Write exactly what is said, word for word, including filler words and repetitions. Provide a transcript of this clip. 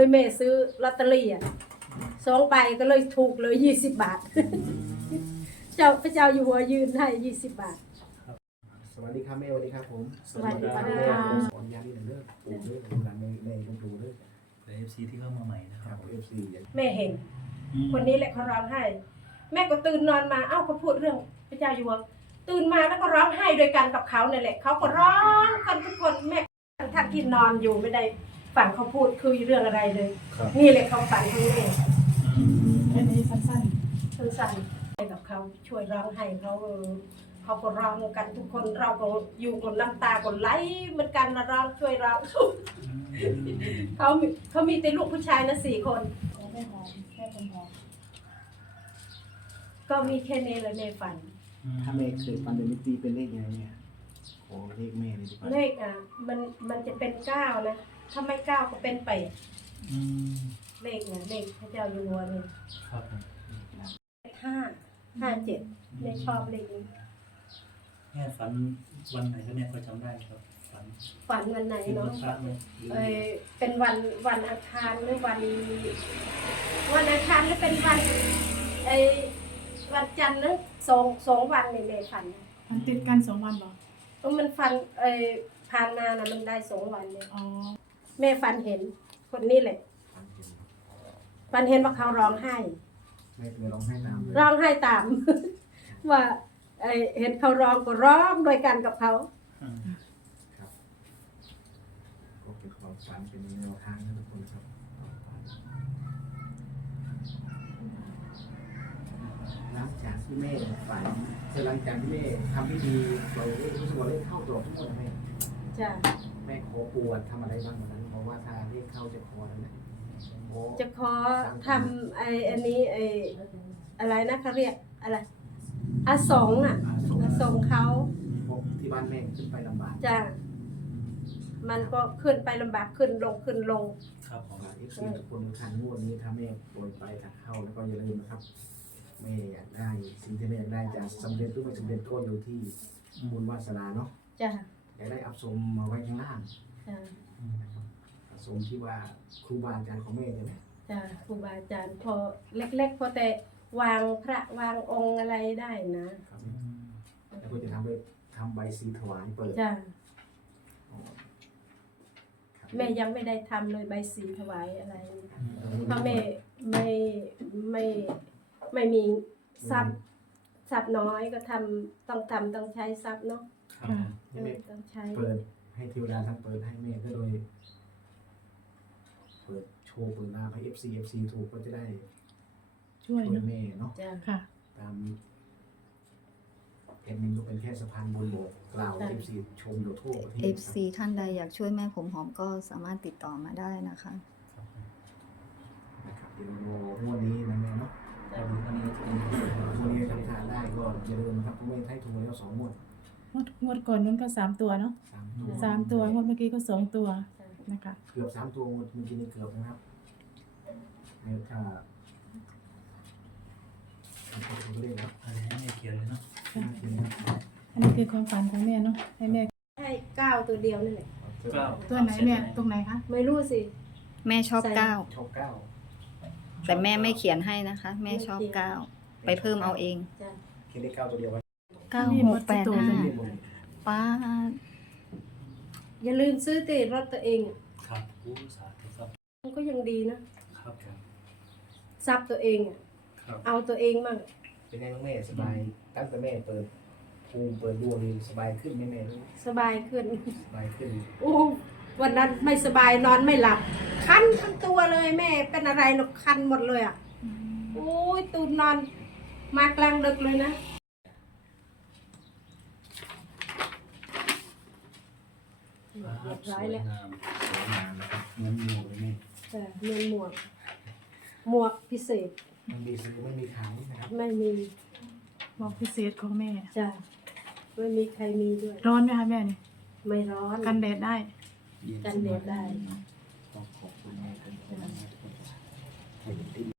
เลยแม่ซื้อลอตเตอรี่อ่ะสองใบก็เลยถูกเลยยี่สิบบาทเจ้าพระเจ้าอยู่หัวยืนให้ยี่สิบบาทสวัสดีครับแม่สวัสดีครับผมสวัสดีค่ะแม่ผมขออนุญาตนิดหนึ่งเรื่องปู่เรื่องการในในลงดูเรื่องเอฟซีที่เข้ามาใหม่นะคครัรับบเอฟซีแม่เห็นคนนี้แหละเขาร้องไห้แม่ก็ตื่นนอนมาเอ้าเขาพูดเรื่องพระเจ้าอยู่หัวตื่นมาแล้วก็ร้องไห้ด้วยกันกับเขาเนี่ยแหละเขาก็ร้องกันทุกคนแม่ทั้งที่นอนอยู่ไม่ได้ฟังเขาพูดคุยเรื่องอะไรเลยนี่แหละเขาฝันของแม่อันนี้สั้นสั้นๆให้กับเขาช่วยร้องให้เขาเออเขาก็ร้องกันทุกคนเราก็อยู่กับน้ำตาก็ไหลเหมือนกันนะร้องช่วยร้องเขามีเขามีแต่ลูกผู้ชายนะสี่คนๆของแม่หอมแม่คนหอมก็มีแค่นี้เลยในฝันถ้าแม่เคยฟันเดมิตีเป็นเลขยังไงเนี่ยขอเลขแม่เลยดีกว่าเลขอ่ะมันมันจะเป็นเก้านะถ้าไม่เก้าก็เป็นแปดอืมเลขเนี่ยเลขพระเจ้าอยู่หัวเนี่ยครับผมห้าห้าเจ็ดไม่ชอบเลขนี้แม่ฝันวันไหนก็แม่ก็จำได้ครับฝันฝันวันไหนที่วัเนาะนพระเนี่ยเออเป็นวันวันอังคารหรือวันวันอังคารหรือเป็นวันไอวันจันทร์หรือสองสองวันเนี่ยแม่ฝันมันติดกันสองวันเหรอเออมันฝันไอผ่านนานะมันได้สองวันเนี่ยอ๋อแม่ฝันเห็นคนนี้แหละฝันเห็นว่าเขาร้องไห้แม่เคยร้องไห้ตามเลยร้องไห้ตาม ว่าไอเห็นเขาร้องก็ร้องด้วยกันกับเขาอืมครับก็เป็นความฝันเป็นแนวทางนะทุกคนครับหลังจากที่แม่ฝันจะหลังจากที่แม่ทำพิธีเราได้รู้สึกว่าเลขเข้าตลอดทุกคนนะแม่จ้ะแม่ขอปวดทำอะไรบ้างวันนั้นเพราะว่าถ้าเลขเข้าจะขอแล้วนะโอ้จะขอทำไออันนี้ไออะไรนะเขาเรียกอะไรอาสงฆ์อ่ะอาสงอาสงฆ์เขาพบที่บ้านแม่ขึ้นไปลำบากจ้ะมันก็ขึ้นไปลำบากขึ้นลงขึ้นลงครับผมเอฟซีทุกคนทุกท่านงวดนี้ถ้าแม่ปล่อยไปถ้าเข้าแล้วก็อย่าลืมนะครับแม่อยากได้สิ่งที่แม่อยากได้จะสำเร็จหรือไม่สำเร็จก็อยู่ที่บุญวาสนาเนาะจ้ะอยากได้อับสมมาไว้ข้างล่างจ้ะนะครับอับสมที่ว่าครูบาอาจารย์ของแม่ใช่ไหมจ้ะครูบาอาจารย์พอเล็กๆพอแต่วางพระวางองค์อะไรได้นะครับอืมแล้วก็จะทำไปทำใบสีถวายเปิดจ้ะอ๋อครับแม่ยังไม่ได้ทำเลยใบสีถวายอะไรอืมเพราะแม่ไม่ไม่ไม่มีทรัพย์ทรัพย์น้อยก็ทำต้องทำต้องใช้ทรัพย์เนาะครับผมให้แม่ต้องใช้เปิดให้เทวดาทั้งเปิดให้แม่ก็โดยเปิดโชว์เปิดหน้าให้เอฟซีเอฟซีถูกก็จะได้ช่วยช่วยเนาะแม่เนาะจ้ะค่ะตามแอดมินก็เป็นแค่สะพานบุญบอกกล่าวเอฟซีชมอยู่ทั่วประเทศเอฟซีท่านใดอยากช่วยแม่ผมหอมก็สามารถติดต่อมาได้นะคะครับผมนะครับเดี๋ยวเรางวดนี้นะแม่เนาะก็ดูวันนี้จะเป็นงวดนี้จะได้ทานได้ก็อย่าลืมนะครับเพราะแม่ให้ถูกแล้วสองงวดงวดงวดก่อนนู้นก็สามตัวเนาะสามตัวสามตัวงวดเมื่อกี้ก็สองตัวนะคะเกือบสามตัวงวดเมื่อกี้นี่เกือบนะครับให้ถ้าถ้าเขาเรียกนะอะไรให้แม่เขียนเลยเนาะอันนี้คือความฝันของแม่เนาะให้แม่ให้เก้าตัวเดียวนั่นแหละเก้าตัวไหนแม่ตรงไหนคะไม่รู้สิแม่ชอบใส่เก้าชอบเก้าแต่แม่ไม่เขียนให้นะคะ แม่ชอบเก้าไปเพิ่มเอาเองจ้ะเขียนได้เก้าตัวเดียวไว้เก้าหกแปดห้าเรียนหมดเลยป้าดอย่าลืมซื้อติดรถตัวเองอะครับผู้สาธุครับมันก็ยังดีนะครับผมทรัพย์ตัวเองอะครับเอาตัวเองมั่งเป็นไงบ้างแม่สบายตั้งแต่แม่เปิดภูมิเปิดดวงนี่สบายขึ้นไหมแม่ลูกสบายขึ้นสบายขึ้นโอ้วันนั้นไม่สบายนอนไม่หลับ คันทั้งตัวเลยแม่เป็นอะไรหรอกคันหมดเลยอ่ะโอ้ยตูนนอนมากลางดึกเลยนะคเรีรัยบบ สร้อวย ยแล้วงามสวยงามนะครับเหมือนหมูเลยแม่แต่เงินหมวก หมวกพิเศษมันมีซื้อไม่มีขายนะครับไม่มีบอกพิเศษของแม่จ้ะไม่มีใครมีด้วยร้อนไหมคะแม่นี่ไม่ร้อนกันแดดได้กันแดดได้ต้องขอบคุณแม่ครับ